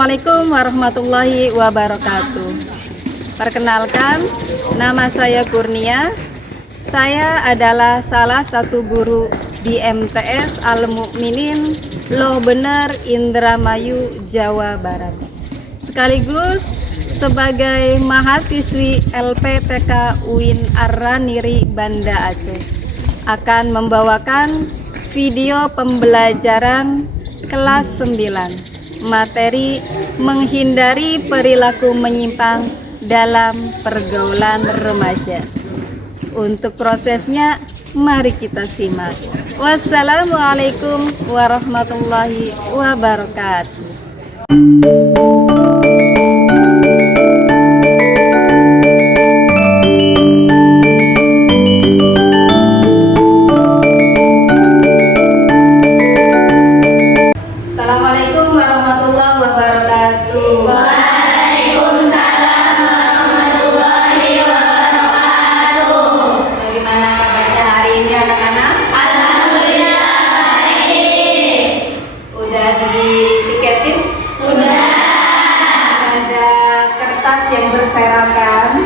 Assalamualaikum warahmatullahi wabarakatuh. Perkenalkan, nama saya Kurnia. Saya adalah salah satu guru di MTS Al Mukminin Loh Bener, Indramayu, Jawa Barat. Sekaligus sebagai mahasiswi LPTK UIN Ar-Raniri Banda Aceh akan membawakan video pembelajaran kelas 9 materi menghindari perilaku menyimpang dalam pergaulan remaja. Untuk prosesnya, mari kita simak. Wassalamualaikum warahmatullahi wabarakatuh. Yang berserakan.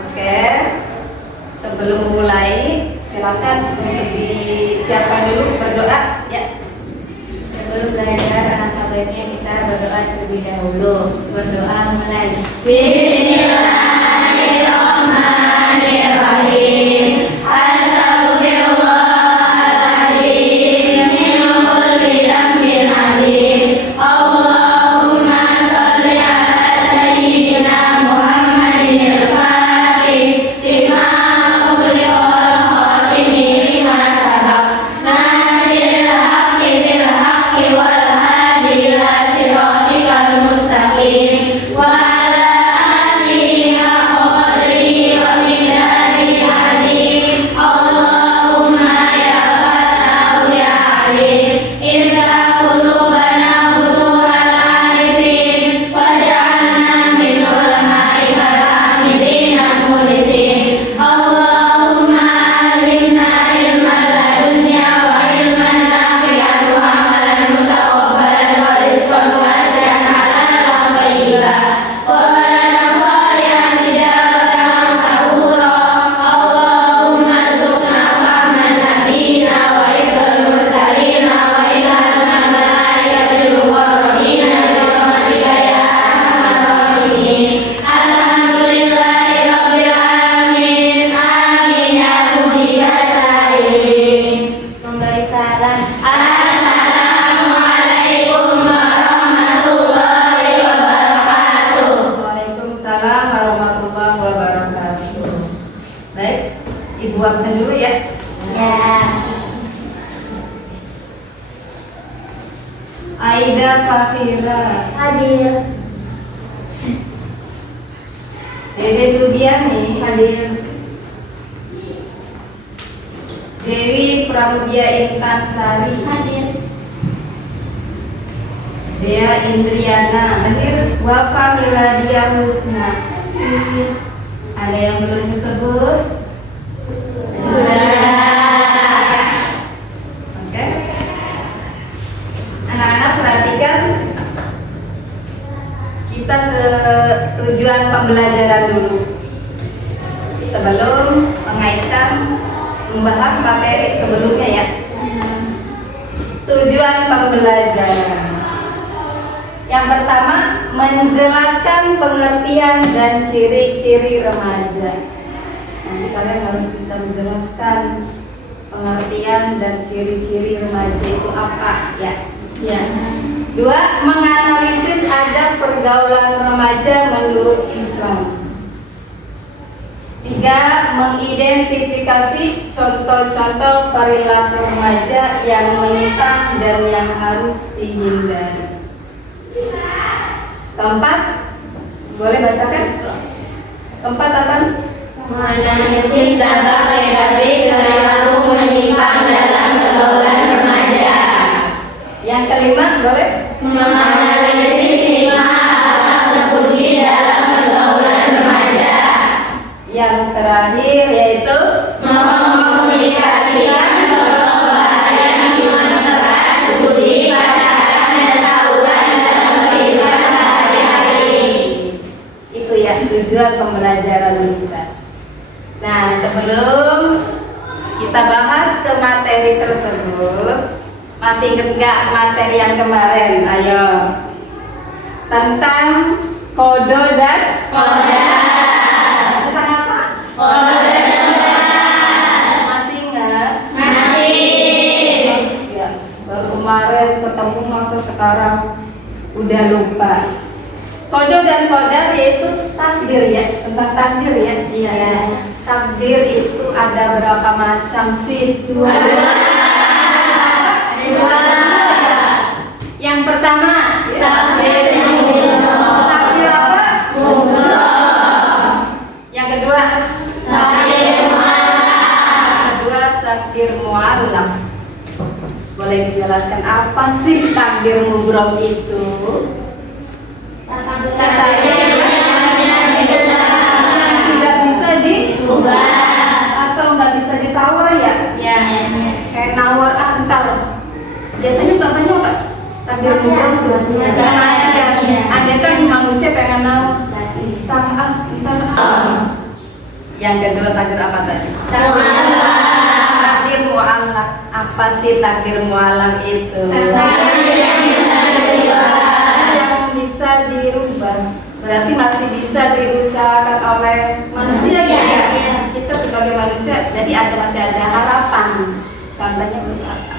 Oke. Sebelum mulai, silakan untuk disiapkan dulu berdoa ya. Sebelum belajar, alangkah baiknya kita berdoa terlebih dahulu. Berdoa mulai. Bismillahirrahmanirrahim. Baik, Ibu absen dulu ya. Ya. Aida Fakhira Hadir. Dede Sudiani Hadir. Dewi Pramudia Intan Sari Hadir. Dea Indriana hadir. Wafa Miladia Husna. Ada yang belum disebut? Oke. Anak-anak perhatikan, kita ke tujuan pembelajaran dulu sebelum mengaitkan membahas materi sebelumnya ya. Tujuan pembelajaran yang pertama, menjelaskan pengertian dan ciri-ciri remaja. Nanti kalian harus bisa menjelaskan pengertian dan ciri-ciri remaja itu apa ya. Ya. 2. Menganalisis adab pergaulan remaja menurut Islam. 3. Mengidentifikasi contoh-contoh perilaku remaja yang menyimpang dan yang harus dihindari. 4. Boleh bacakan? 4 apa? Menganalisis adab perilaku menyimpang dalam pergaulan remaja. Yang kelima, boleh? Menganalisis 5 akhlak terpuji dalam pergaulan remaja. Yang terakhir yaitu Mengkomunikasikan contoh bahaya minuman keras, judi, tujuan pembelajaran kita. Nah, sebelum kita bahas ke materi tersebut, masih ingat nggak materi yang kemarin? Ayo, tentang kodo dan tentang apa? Masih ingat? Bagus ya. Baru kemarin ketemu, masa sekarang udah lupa. Kodo dan kodar yaitu takdir ya, tentang takdir ya. Iya. Takdir itu ada berapa macam sih? Dua. Yang pertama, Takdir takdir apa? Yang kedua, takdir mu'allaq. Boleh dijelaskan apa sih takdir mubrom itu? Katanya yang tidak bisa diubah atau nggak bisa ditawar ya? Kayak nawar antar. Biasanya contohnya apa? Takdir mubrom itu ya. Ada kan manusia pengen nawar. Entah. Yang kedua takdir apa tadi? Takdir mu'allaq. Apa sih takdir mu'allaq itu? Yang bisa dirubah. Berarti masih bisa diusahakan oleh manusia gitu ya. Kita sebagai manusia, jadi masih ada harapan. Contohnya apa?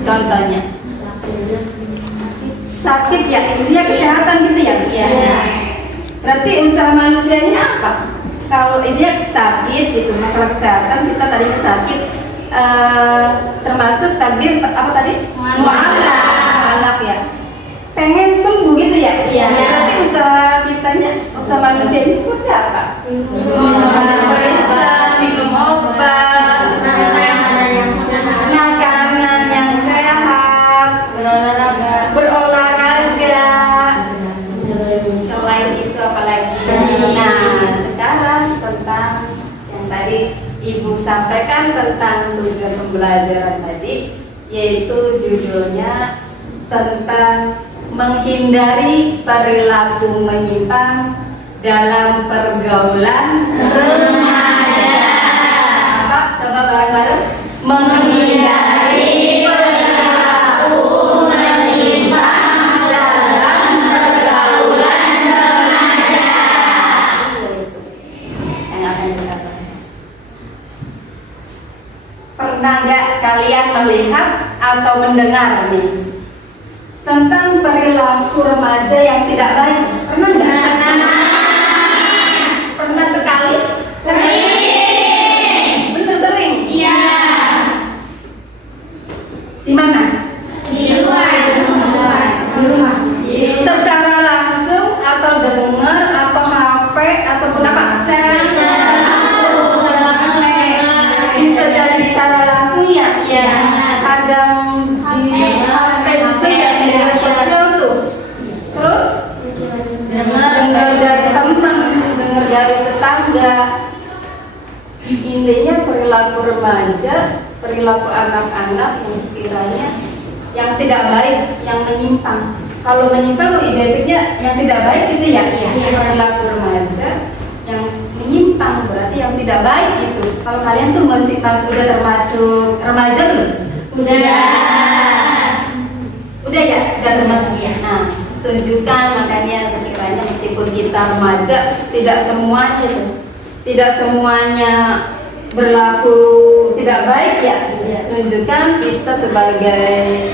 Contohnya sakit ya, intinya kesehatan gitu ya. Berarti usaha manusianya apa? Kalau intinya sakit gitu, masalah kesehatan, kita tadinya sakit, termasuk takdir apa tadi? Mu'allaq ya. Pengen sembuh gitu ya. Berarti usaha kitanya, usaha manusia ini seperti apa? Bisa minum obat, makanan yang sehat, berolahraga. Selain itu apalagi? Nah, sekarang tentang yang tadi Ibu sampaikan tentang tujuan pembelajaran tadi, yaitu judulnya tentang menghindari perilaku menyimpang dalam pergaulan remaja. Apa? Coba bareng-bareng. Menghindari perilaku menyimpang dalam pergaulan remaja. Itu yang akan kita bahas. Pernah nggak kalian melihat atau mendengar nih tentang perilaku remaja yang tidak baik? Pernah nggak? Pernah sekali? Sering. Bener sering? Iya. Di mana? Di rumah. Secara langsung atau dengar atau HP ataupun apa? Secara langsung. Bisa jadi secara langsung ya? Kadang di HP juga ya, media sosial tuh. Terus dengar dari teman, dengar dari tetangga. Intinya perilaku remaja, perilaku anak-anak yang sekiranya yang tidak baik, yang menyimpang. Kalau menyimpang identiknya yang tidak baik gitu ya. Perilaku remaja yang menyimpang berarti yang tidak baik gitu. Kalau kalian tuh masih udah termasuk remaja belum? Udah ya, udah termasuk ya. Nah, tunjukkan makanya sekiranya meskipun kita remaja, tidak semuanya berlaku tidak baik ya. Tunjukkan kita sebagai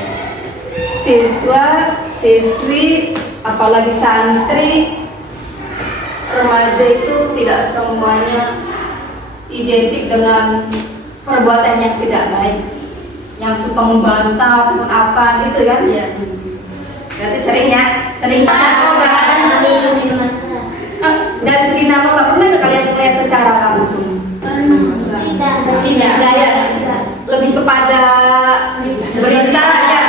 siswa, siswi, apalagi santri, remaja itu tidak semuanya identik dengan perbuatan yang tidak baik, yang suka membantah ataupun apa gitu kan? Berarti sering ya, sering narkoba. Dari segi narkoba pernah nggak kalian melihat secara langsung? Tidak ya, lebih kepada berita ya.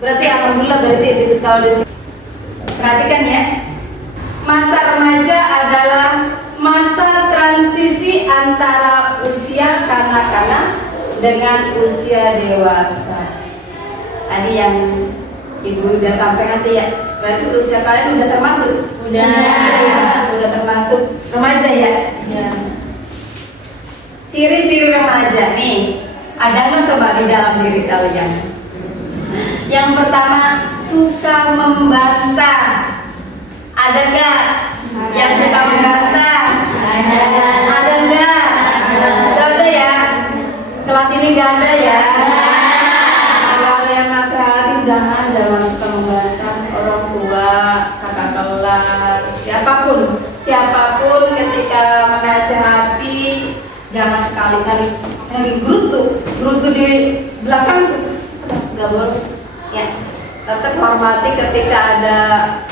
Berarti alhamdulillah berarti kalau di sini perhatikan ya. Masa remaja adalah masa transisi antara usia kanak-kanak dengan usia dewasa. Tadi yang Ibu udah sampai nanti ya, Berarti usia kalian udah termasuk? Udah termasuk remaja ya? Ya. Ciri-ciri remaja nih, ada nggak coba di dalam diri kalian? Yang pertama, suka membantah. Ada nggak yang suka membantah? Ada nggak? Nggak ada ya? Kelas ini nggak ada ya? Kalau ada yang nasihatin, jangan suka membantah orang tua, kakak kelas, siapapun ketika menasihati, jangan sekali-kali lagi gerutu di belakang tuh, nggak boleh ya. Tetap hormati ketika ada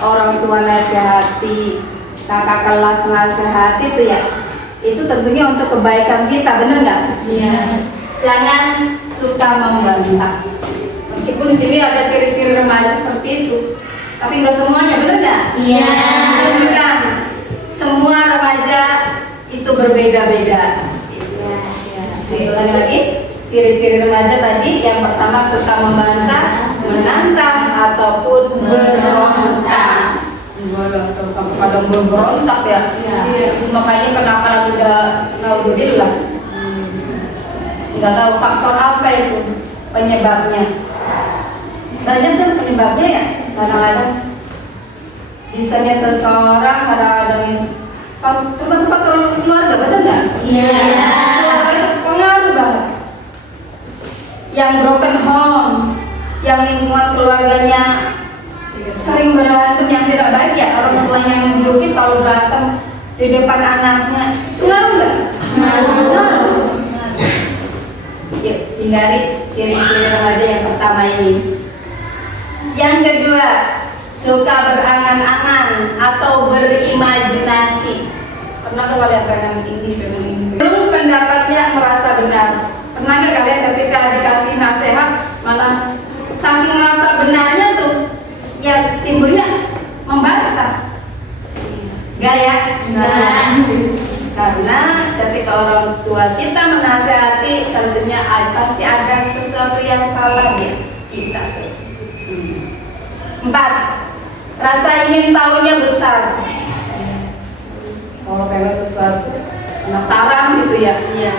orang tua nasihati, kakak kelas nasihati itu ya, itu tentunya untuk kebaikan kita, bener nggak? Iya. Jangan suka membantah. Meskipun di sini ada ciri-ciri remaja seperti itu, tapi nggak semuanya, bener nggak? Iya. Tunjukkan semua remaja itu berbeda-beda. Ulangi lagi, ciri-ciri remaja tadi yang pertama suka membantah, menantang ataupun berontak. Sampai kadang berontak ya. Makanya kenakalan udah naudzubillah. Nggak tahu faktor apa itu penyebabnya. Banyak sih penyebabnya ya. Kadang-kadang bisanya seseorang, kadang-kadang faktor keluarga, betul nggak? Iya. Pengaruh banget. Yang broken home, yang lingkungan keluarganya sering berantem yang tidak baik ya, orang tuanya yang menunjukin kalau berantem di depan anaknya, pengaruh nggak? Pengaruh. Yuk, hindari ciri-ciri remaja yang pertama ini. Yang kedua, suka berangan-angan atau berimajinasi. Pernah nggak kalian pengen ini? Belum pendapatnya merasa benar. Pernah nggak kalian ketika dikasih nasihat malah saking merasa benarnya tuh ya timbulnya membantah? Enggak ya? Enggak. Karena ketika orang tua kita menasihati tentunya pasti ada sesuatu yang salah ya kita. 4. Rasa ingin tahunya besar. Kalau pengen sesuatu penasaran gitu ya. Iya.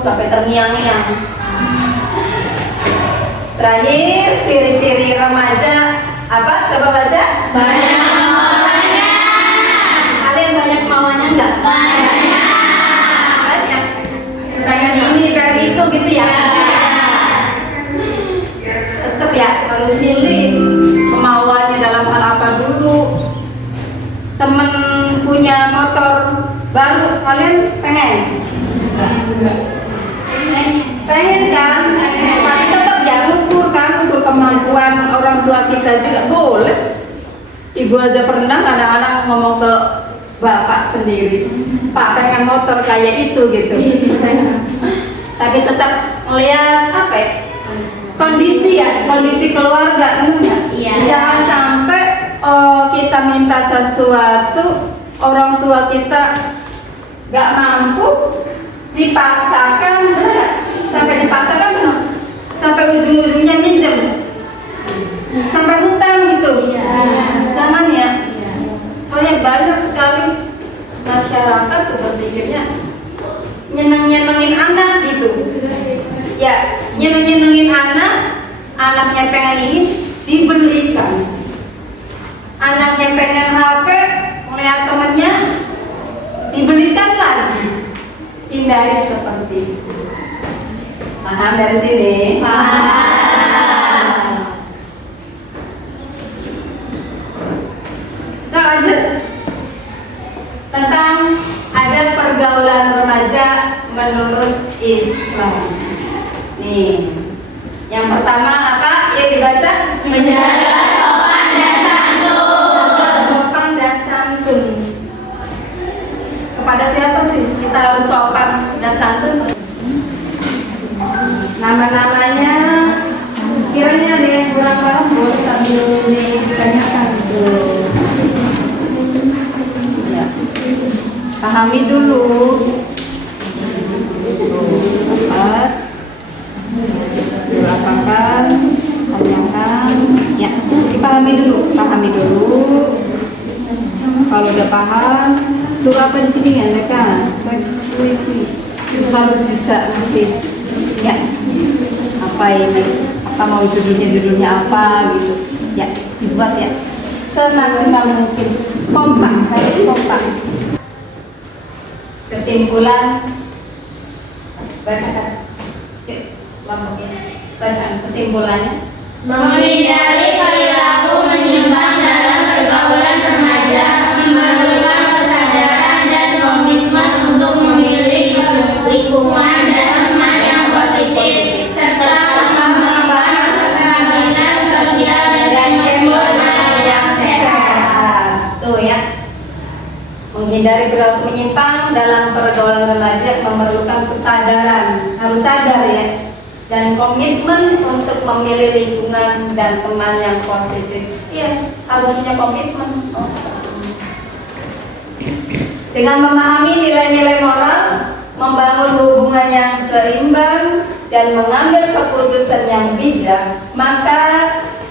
Sampai terngiang-ngiang. Terakhir, ciri-ciri remaja apa? Coba baca. Banyak mauannya. Kalian banyak mauannya enggak? Banyak. Pengen ini, pengen itu gitu ya. Tetap ya harus milih kemauannya dalam hal apa dulu. Temen punya motor baru, kalian pengen? Pengen kan? Tapi tetap ya ukur kemampuan orang tua kita juga boleh. Ibu aja pernah kadang-kadang ngomong ke bapak sendiri, Pak pengen motor kayak itu gitu. Tapi tetap melihat apa ya? Kondisi keluarga, enggak? Iya. Jangan sampai kita minta sesuatu orang tua kita nggak mampu, dipaksakan, benar nggak? Sampai dipaksakan benar? Sampai ujung-ujungnya minjem, sampai hutang gitu. Iya. Jangan ya. Iya. Soalnya banyak sekali masyarakat tuh berpikirnya nyenengin anak gitu. Ya, nyenengin anak, anaknya pengen ini dibelikan. Anaknya pengen HP, melihat temennya dibelikan lagi. Hindari seperti itu. Paham dari sini? Paham. Nah, lanjut tentang ada pergaulan remaja menurut Islam. Nih, yang pertama apa? Ya dibaca. Menjaga sopan dan santun. Sopan dan santun. Kepada siapa sih kita harus sopan dan santun? Nama-namanya sekiranya ada yang kurang paham boleh sambil ditanyakan. Ya. Pahami dulu. Silakan tanyakan. Ya, dipahami dulu, pahami dulu. paham, suruh apa di sini ya mereka? Teks puisi harus bisa nanti. Ya, apa ini? Apa mau judulnya apa gitu? Ya, dibuat ya. Semaksimal mungkin. Kompak, harus kompak. Kesimpulan, bacakan. Bacaan kesimpulannya. Menghindari perilaku menyimpang dalam pergaulan remaja memerlukan kesadaran dan komitmen untuk memilih lingkungan dan teman yang positif serta mengembangkan ketahanan sosial dan emosional yang sehat. Tuh ya. Menghindari perilaku menyimpang dalam pergaulan remaja memerlukan kesadaran, harus sadar ya, dan komitmen untuk memilih lingkungan dan teman yang positif. Iya, harus punya komitmen. Dengan memahami nilai-nilai moral, membangun hubungan yang seimbang, dan mengambil keputusan yang bijak, maka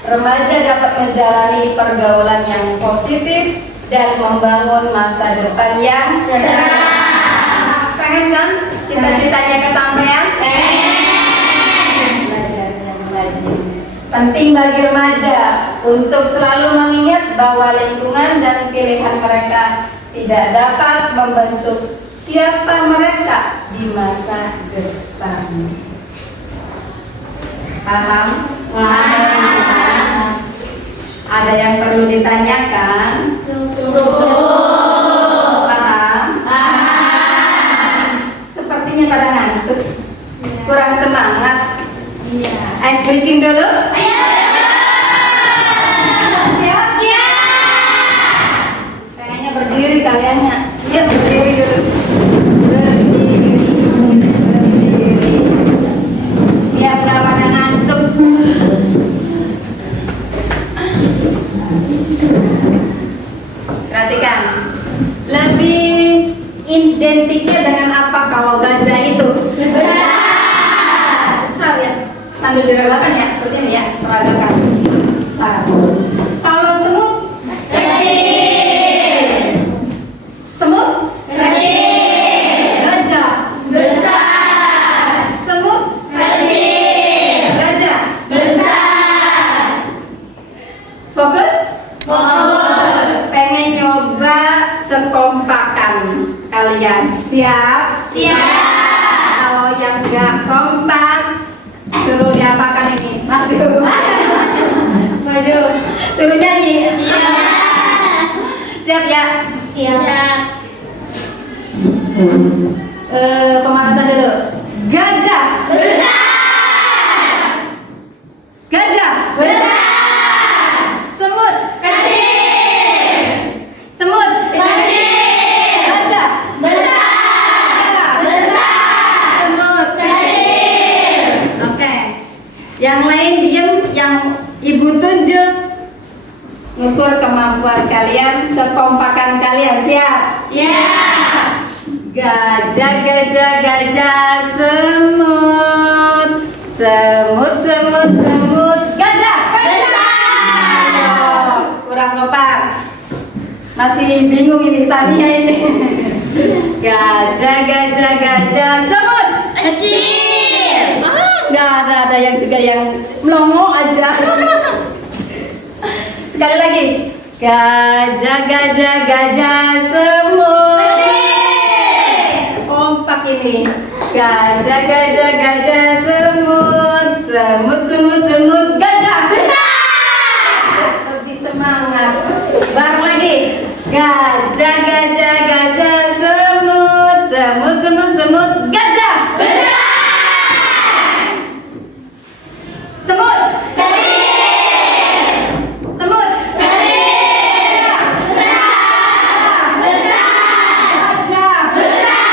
remaja dapat menjalani pergaulan yang positif dan membangun masa depan yang cerah. Pengen kan cita-citanya kesampaian? Belajar yang rajin. Penting bagi remaja untuk selalu mengingat bahwa lingkungan dan pilihan mereka tidak dapat membentuk siapa mereka di masa depan. Paham? Ada yang perlu ditanyakan? Paham? Sepertinya pada ngantuk. Kurang semangat. Ice breaking dulu? Siap? Kayaknya berdiri kaliannya. Yuk berdiri dulu. Berdiri. Biar nggak pada ngantuk. Perhatikan, lebih identiknya dengan apa kalau gajah itu? Besar ya, sambil direlakan ya, seperti ini ya, peragakan besar. Kalau semut? Kecil. Semut? Kecil. Gajah? Besar. Semut? Kecil. Gajah? Besar. Fokus? Pengen nyoba kekompakan kalian? Siap? Kalau yang nggak kompak suruh diapakan ini? Maju. Suruh nyanyi. Siap ya? Pemanasan dulu. Gajah besar. Gajah besar. Semut kecil. Semut kecil. Gajah besar. Semut kecil. Oke. Yang lain diem, yang ibu tunjuk. Ngukur kemampuan kalian, kekompakan kalian. Siap? Gajah, gajah, gajah, semut. Semut, gajah besar. Kurang kompak. Masih bingung ini tadinya ini. Gajah, gajah, gajah, semut kecil. Nggak ada yang juga yang melongo aja. Sekali lagi. Gajah, gajah, gajah, semut. Kompak ini. Gajah, gajah, gajah, semut. Semut, gajah besar. Lebih semangat. Baru lagi. Gajah, gajah, gajah, semut. Semut, gajah besar. Semut kecil. Semut kecil. Besar. Gajah besar.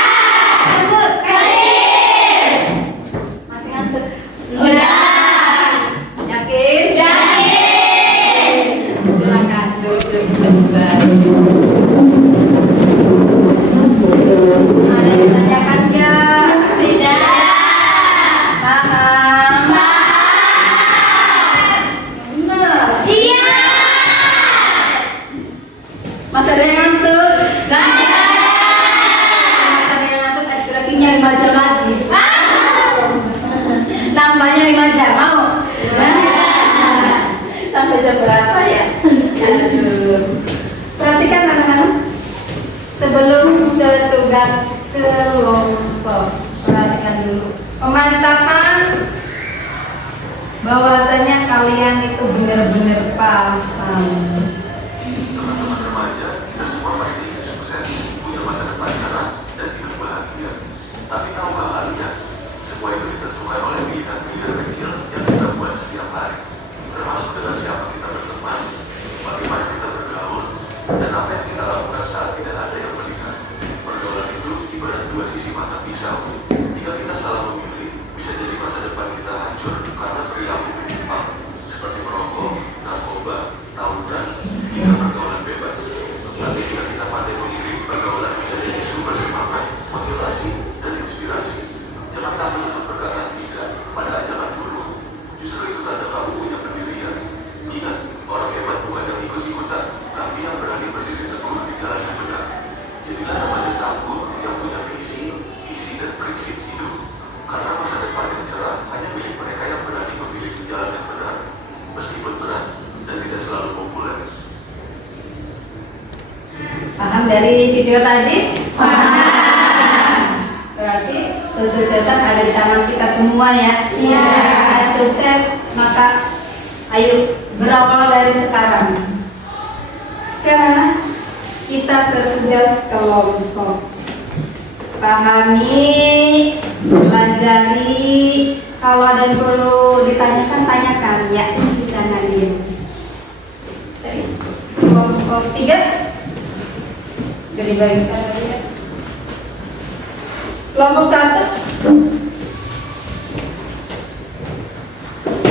Semut kecil. Masih ngantuk? Yakin? Silakan duduk kembali. Ada yang ditanyakan nggak? Tidak. Paham? Benar. Iya. Masih ada yang ngantuk? jam berapa ya? Aduh. Perhatikan anak-anak. Sebelum ke tugas kelompok, perhatikan dulu. Pemantapan bahwasanya kalian itu benar-benar paham. Teman-teman remaja, kita semua pasti ingin sukses, punya masa depan cerah, dan hidup bahagia. Tapi tahukah kalian, semua itu ditentukan oleh pilihan-pilihan kecil yang kita buat setiap hari, termasuk dengan siapa kita berteman, bagaimana kita bergaul, dan apa yang kita lakukan saat tidak ada yang melihat. Pergaulan itu ibarat dua sisi mata pisau. Jika kita salah memilih, bisa jadi masa depan kita hancur karena perilaku menyimpang, seperti merokok, narkoba, tawuran, hingga pergaulan bebas. Tapi jika kita pandai memilih, pergaulan bisa jadi sumber semangat, motivasi, dan inspirasi. Jangan takut untuk berkata tidak pada ajakan buruk. Justru itu tanda kamu punya pendirian. Ingat, orang hebat bukan yang ikut-ikutan, tapi yang berani berdiri teguh di jalan yang benar. Jadilah remaja tangguh yang punya visi, isi, dan prinsip hidup. Karena masa depan yang cerah hanya milik mereka yang berani memilih jalan yang benar, meskipun berat dan tidak selalu populer. Paham dari video tadi? Paham. Berarti kesuksesan ada di tangan kita semua ya. Iya. Karena sukses, maka ayo berawal dari sekarang. Karena kita tugas kelompok. Pahami, pelajari. Kalau ada yang perlu ditanyakan, tanyakan ya. Jangan diam. Kelompok 3 jadi bagi kalian. Kelompok 1,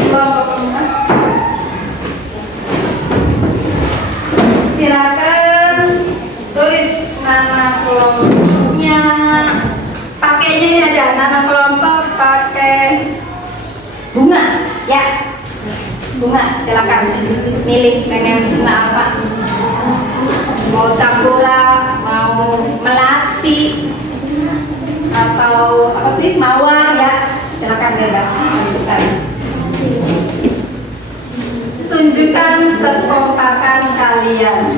kelompok 4. Silakan tulis nama kelompoknya. Pakainya ini aja, nama kelompok pakai bunga ya. Bunga, silakan milih pengen bunga apa. Mau sakura, mau melati, atau apa sih, mawar ya. Silakan bebas tentukan. Tunjukkan kekompakan kalian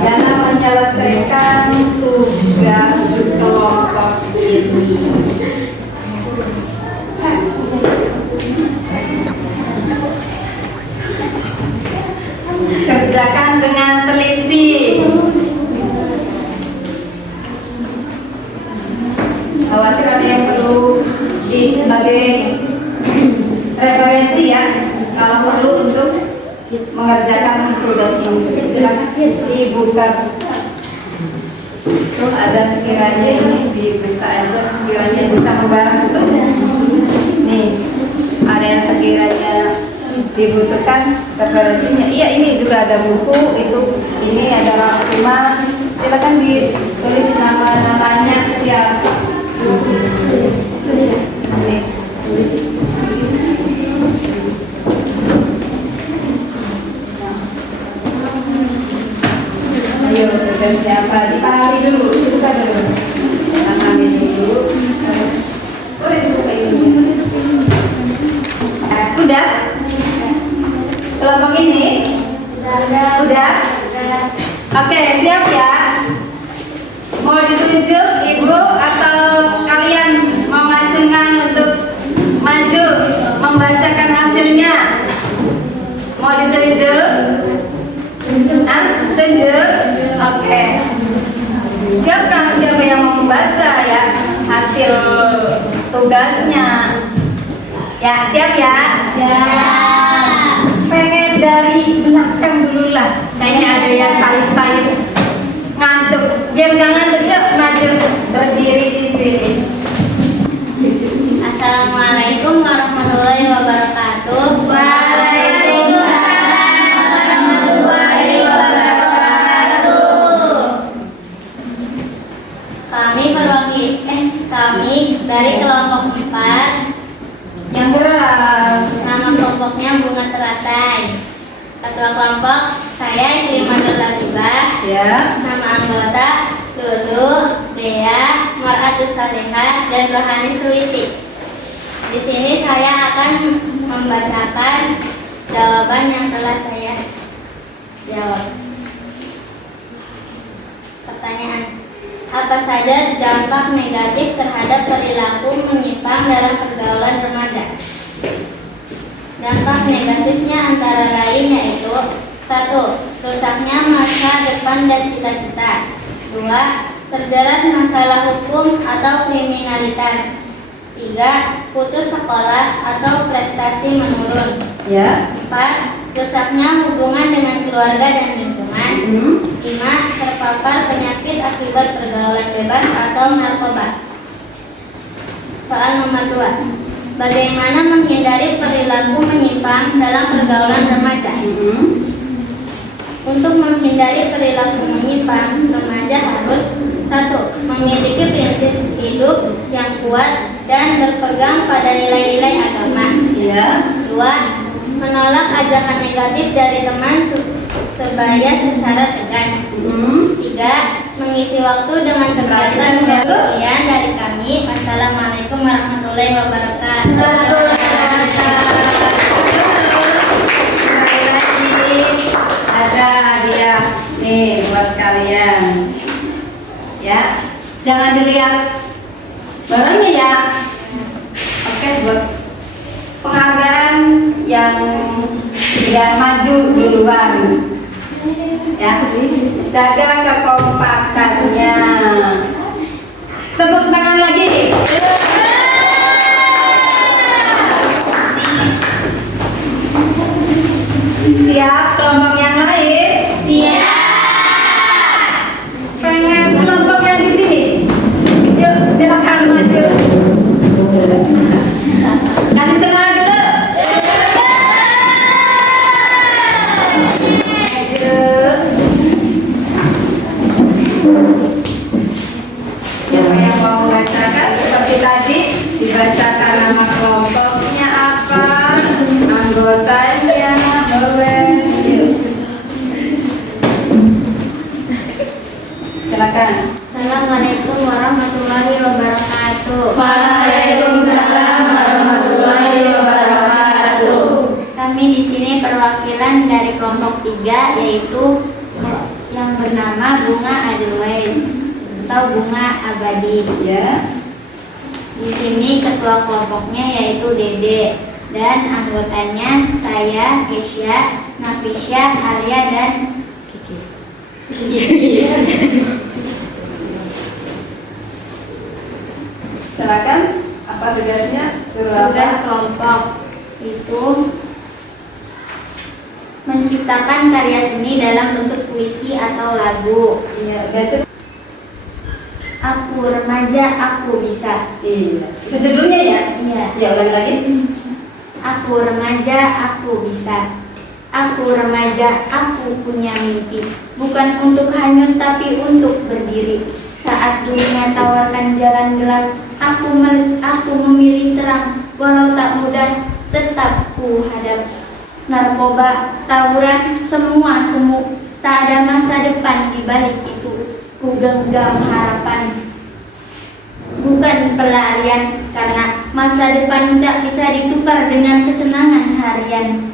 dalam menyelesaikan tugas kelompok ini. Kerjakan dengan teliti. Khawatir ada yang perlu sebagai referensi ya, kalau perlu untuk mengerjakan tugas ini. Silakan dibuka. Tuh ada sekiranya ini dibuka aja, sekiranya bisa membantu. Nih, ada yang sekiranya dibutuhkan referensinya. Iya, ini juga ada buku itu. Ini ada rangkuman. Silakan ditulis nama-namanya siapa. Nih. Ayo tugas siapa dipahami dulu, buka dulu. Pahami dulu. Boleh dibuka ini. Udah? Kelompok ini? Udah? Oke, siap ya? Mau ditunjuk ibu atau kalian mau majukan untuk maju membacakan hasilnya? Mau ditunjuk? Tunjuk? Oke. Siapkan siapa yang mau membaca ya hasil tugasnya? Ya, siap ya? Ya. Pengen dari belakang dulu lah. Kayaknya ada yang sayup-sayup ngantuk. Biar nggak ngantuk, yuk maju berdiri di sini. Assalamualaikum warahmatullahi wabarakatuh. Waalaikumsalam warahmatullahi wabarakatuh. Kami dari kelompok 4. Yang keras. Nama kelompoknya Bunga Teratai. Ketua kelompok saya Ibu Madura juga. Ya. Nama anggota Lulu, Bea, Mar'atus Salihah, dan Rohani Suwiti. Di sini saya akan membacakan jawaban yang telah saya jawab. Pertanyaan: apa saja dampak negatif terhadap perilaku menyimpang dalam pergaulan remaja? Dampak negatifnya antara lain yaitu: 1. Rusaknya masa depan dan cita-cita. 2. Terjerat masalah hukum atau kriminalitas. 3. Putus sekolah atau prestasi menurun. Ya. 4. Rusaknya hubungan dengan keluarga dan lingkungan. 5. Terpapar penyakit akibat pergaulan bebas atau narkoba. Soal nomor 2. Bagaimana menghindari perilaku menyimpang dalam pergaulan remaja? Untuk menghindari perilaku menyimpang, remaja harus: 1. Memiliki prinsip hidup yang kuat dan berpegang pada nilai-nilai agama. 2. Menolak ajakan negatif dari teman sebaya secara tegas. 3. Mengisi waktu dengan kegiatan kemudian dari kami. Wassalamualaikum warahmatullahi wabarakatuh. Ada hadiah nih buat kalian. Ya, jangan dilihat barangnya ya. Oke, buat penghargaan yang maju duluan. Ya, jaga kekompakannya. Tepuk tangan lagi. Siap kelompok yang lain? Siap. Pengen kelompok yang di sini? Yuk, silakan maju. Kasih semangat dulu. Maju. Siapa yang mau membacakan seperti tadi? Dibacakan nama kelompoknya apa, anggotanya, boleh. Silakan. Assalamualaikum warahmatullahi wabarakatuh. Waalaikumsalam warahmatullahi wabarakatuh. Kami di sini perwakilan dari kelompok 3, yaitu yang bernama Bunga Otherwise atau Bunga Abadi. Ya. Di sini ketua kelompoknya yaitu Dede dan anggotanya saya, Kesya, Nafisya, Alia dan Kiki. Silakan. Apa tugasnya? Suruh apa? Tugas kelompok itu menciptakan karya seni dalam bentuk puisi atau lagu. Iya, baca. Aku remaja, aku bisa. Iya. Itu judulnya ya? Iya. Ya, ulangi lagi. Aku remaja, aku bisa. Aku remaja, aku punya mimpi. Bukan untuk hanyut tapi untuk berdiri. Saat dunia tawarkan jalan gelap, aku memilih terang. Walau tak mudah, tetap ku hadap. Narkoba, tawuran, semua semu. Tak ada masa depan di balik itu. Ku genggam harapan. Bukan pelarian, karena masa depan tak bisa ditukar dengan kesenangan harian.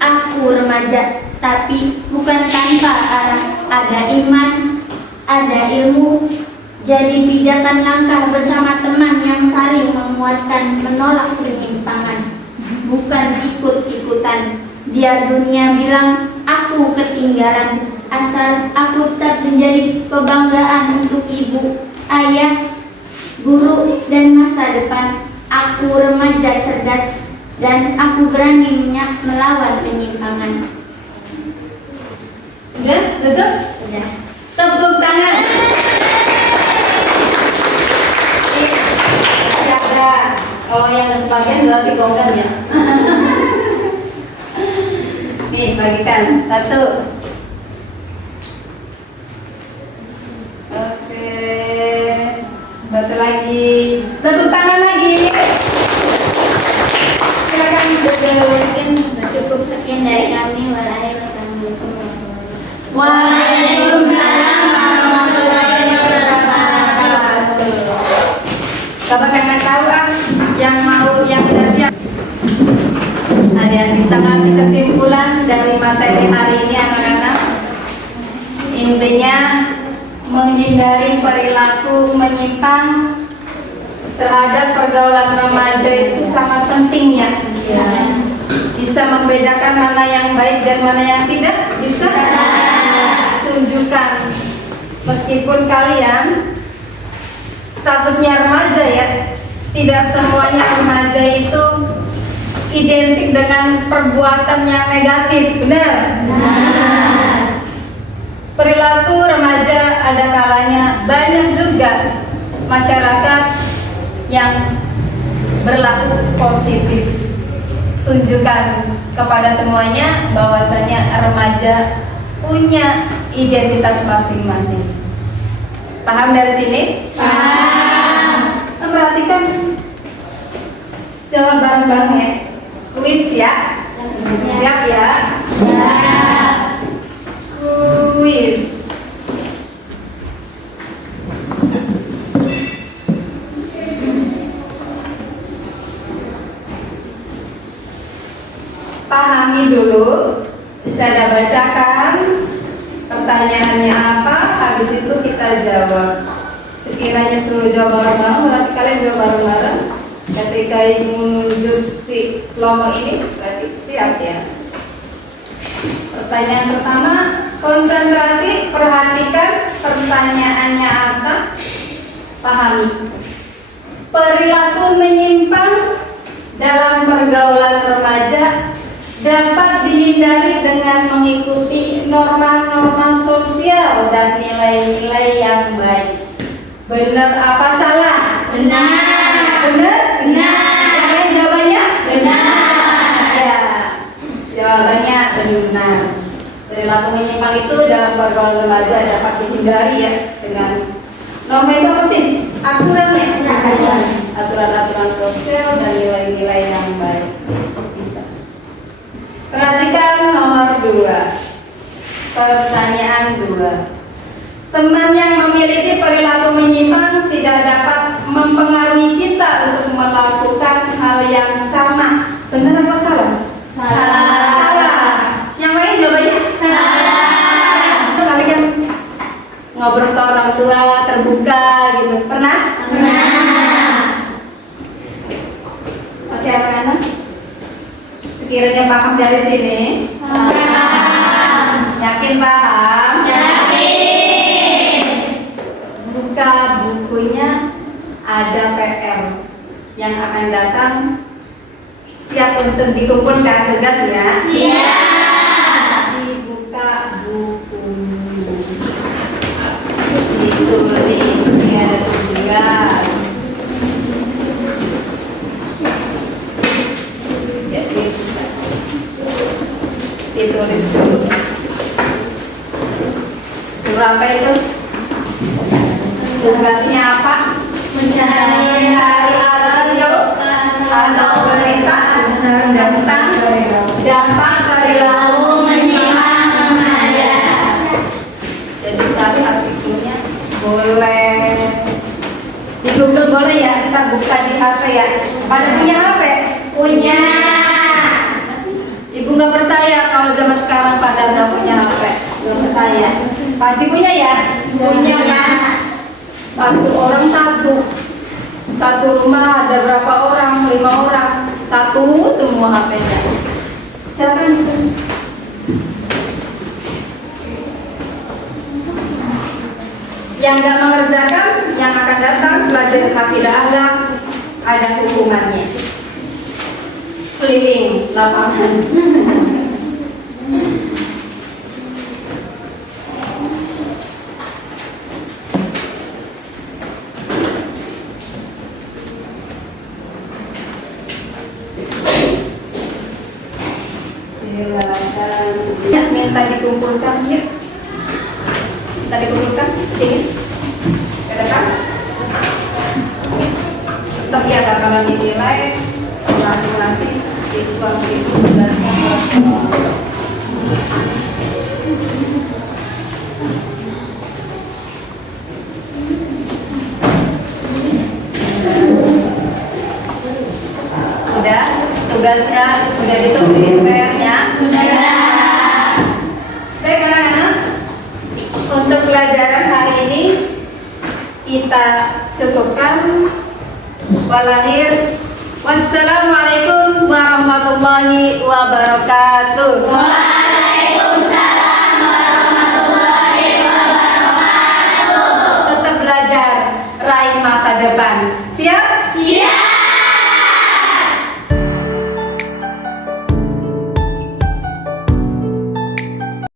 Aku remaja, tapi bukan tanpa arah. Ada iman, ada ilmu. Jadi pijakan langkah bersama teman yang saling menguatkan, menolak penyimpangan. Bukan ikut-ikutan. Biar dunia bilang aku ketinggalan. Asal aku tetap menjadi kebanggaan untuk ibu, ayah, guru, dan masa depan. Aku remaja cerdas dan aku berani melawan penyimpangan. Udah, cukup? Udah. Tepuk tangan. Jaga. Kalau yang bagian berarti kongkan ya. Nih, bagikan. 1. Oke. 1 lagi. Tepuk tangan lagi. Silakan duduk. Cukup sekian dari kami. Wassalamualaikum warahmatullahi wabarakatuh. Waalaikumsalam warahmatullahi wabarakatuh. Bapak pengen tahu yang mau yang tidak siap. Ada yang materi hari ini anak-anak. Intinya menghindari perilaku menyimpang terhadap pergaulan remaja itu sangat penting ya. Bisa membedakan mana yang baik dan mana yang tidak, bisa tunjukkan. Meskipun kalian statusnya remaja ya, tidak semuanya remaja itu identik dengan perbuatan yang negatif, benar? Perilaku remaja ada kalanya banyak juga masyarakat yang berlaku positif. Tunjukkan kepada semuanya bahwasanya remaja punya identitas masing-masing. Paham dari sini? Paham. Perhatikan, jawab bareng-bareng ya. Kuis ya. Siap ya. Kuis. Pahami dulu, saya bacakan pertanyaannya apa, habis itu kita jawab. Sekiranya suruh jawab bareng-bareng, berarti kalian jawab bareng-bareng. Ketika menunjuk si kelompok ini, berarti siap ya. Pertanyaan pertama, konsentrasi, perhatikan pertanyaannya apa, pahami. Perilaku menyimpang dalam pergaulan remaja dapat dihindari dengan mengikuti norma-norma sosial dan nilai-nilai yang baik. Benar apa salah? Benar. Benar? Benar. Yang lain jawabannya? Benar. Ya, jawabannya benar. Perilaku menyimpang itu dalam pergaulan remaja dapat dihindari ya dengan norma itu apa sih? Aturan ya? Aturan-aturan sosial dan nilai-nilai yang baik. Perhatikan nomor 2. Pertanyaan 2. Teman yang memiliki perilaku menyimpang tidak dapat mempengaruhi kita untuk melakukan hal yang sama. Benar apa salah? Salah. Yang lain jawabannya? Salah. Kalian ngobrol ke orang tua terbuka gitu. Pernah? Benar. Oke, anak-anak. Sekiranya paham dari sini? Paham. Yakin paham? Yakin. Buka bukunya, ada PR yang akan datang. Siap untuk dikumpulkan tugas ya? Siap. Dibuka bukunya, ditulisnya tugas. Jadi ditulis dulu. Suruh apa itu? Tugasnya apa? Mencari radio atau berita tentang dampak perilaku menyimpang remaja. Jadi cari artikelnya boleh di Google, boleh ya, kita buka di HP ya. Pada punya HP? Punya. Ibu nggak percaya kalau zaman sekarang pada nggak punya HP, nggak percaya. Pasti punya ya? Punya. Satu orang satu rumah ada berapa orang? 5 orang, satu semua HP-nya. Silakan. Yang nggak mengerjakan, yang akan datang pelajaran akidah akhlak, ada hukumannya. Keliling lapangan. Silakan. Ya, minta dikumpulkan ya. Minta dikumpulkan sini. Ke depan. Tetap ya bakalan dinilai masing-masing siswa itu dan udah tugasnya udah ditulis PR-nya. Sudah. kita cukupkan. Walahir. Wassalamualaikum warahmatullahi wabarakatuh.